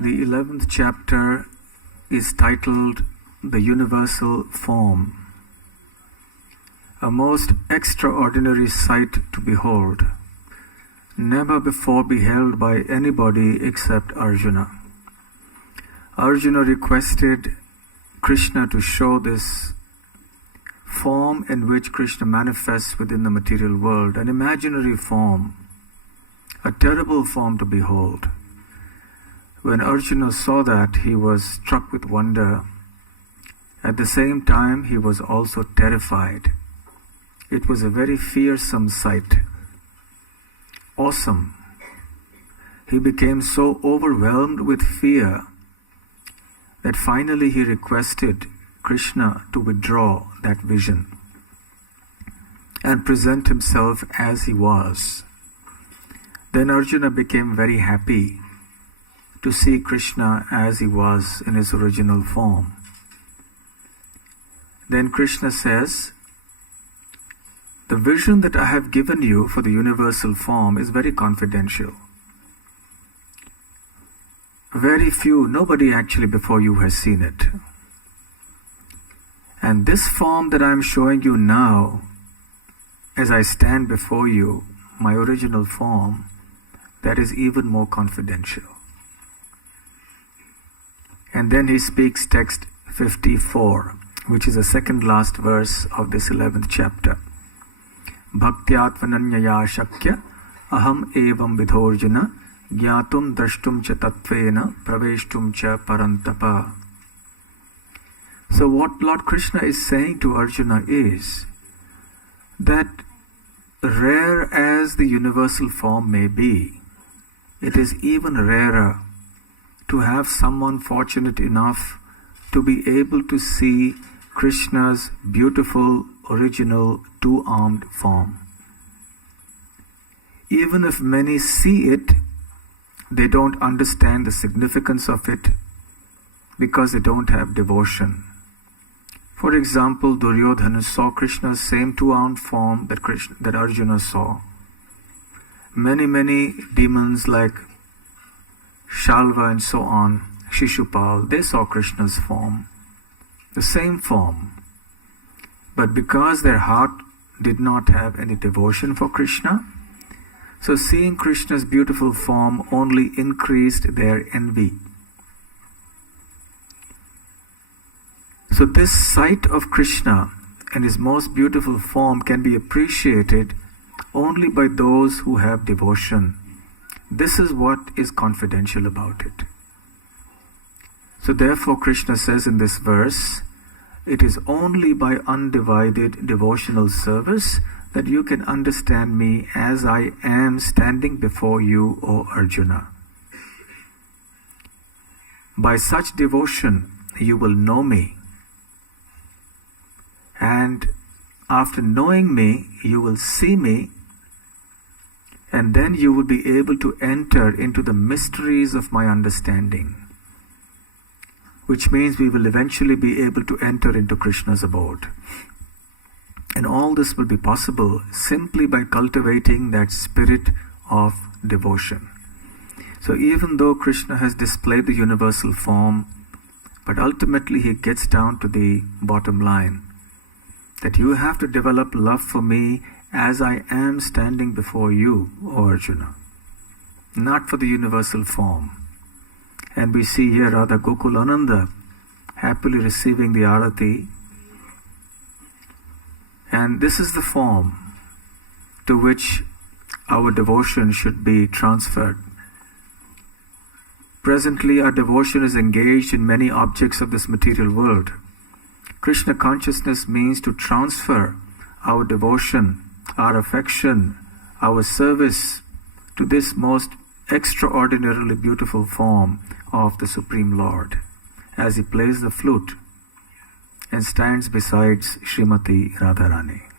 The 11th chapter is titled The Universal Form, a most extraordinary sight to behold, never before beheld by anybody except Arjuna. Arjuna requested Krishna to show this form in which Krishna manifests within the material world, an imaginary form, a terrible form to behold. When Arjuna saw that, he was struck with wonder. At the same time, he was also terrified. It was a very fearsome sight. Awesome. He became so overwhelmed with fear that finally he requested Krishna to withdraw that vision and present himself as he was. Then Arjuna became very happy to see Krishna as he was in his original form. Then Krishna says, "The vision that I have given you for the universal form is very confidential. Very few, nobody actually before you has seen it. And this form that I am showing you now, as I stand before you, my original form, that is even more confidential." And then he speaks text 54, which is the second last verse of this 11th chapter. Bhaktyatvananyaya shakya aham evam vidhorjuna gyatum drashtum cha tattvena praveshtum cha parantapa. So what Lord Krishna is saying to Arjuna is that rare as the universal form may be, it is even rarer to have someone fortunate enough to be able to see Krishna's beautiful original two-armed form. Even if many see it, they don't understand the significance of it because they don't have devotion. For example, Duryodhana saw Krishna's same two-armed form that Arjuna saw. Many demons like Shalva and so on, Shishupal, they saw Krishna's form, the same form. But because their heart did not have any devotion for Krishna, so seeing Krishna's beautiful form only increased their envy. So this sight of Krishna and his most beautiful form can be appreciated only by those who have devotion. This is what is confidential about it. So therefore Krishna says in this verse, it is only by undivided devotional service that you can understand me as I am standing before you, O Arjuna. By such devotion you will know me, and after knowing me you will see me, and then you will be able to enter into the mysteries of my understanding, which means we will eventually be able to enter into Krishna's abode. And all this will be possible simply by cultivating that spirit of devotion. So even though Krishna has displayed the universal form, but ultimately he gets down to the bottom line, that you have to develop love for me as I am standing before you, O Arjuna, not for the universal form. And we see here Radha Gokulananda happily receiving the arati, and this is the form to which our devotion should be transferred. Presently our devotion is engaged in many objects of this material world. Krishna consciousness means to transfer our devotion, our affection, our service to this most extraordinarily beautiful form of the Supreme Lord as he plays the flute and stands beside Srimati Radharani.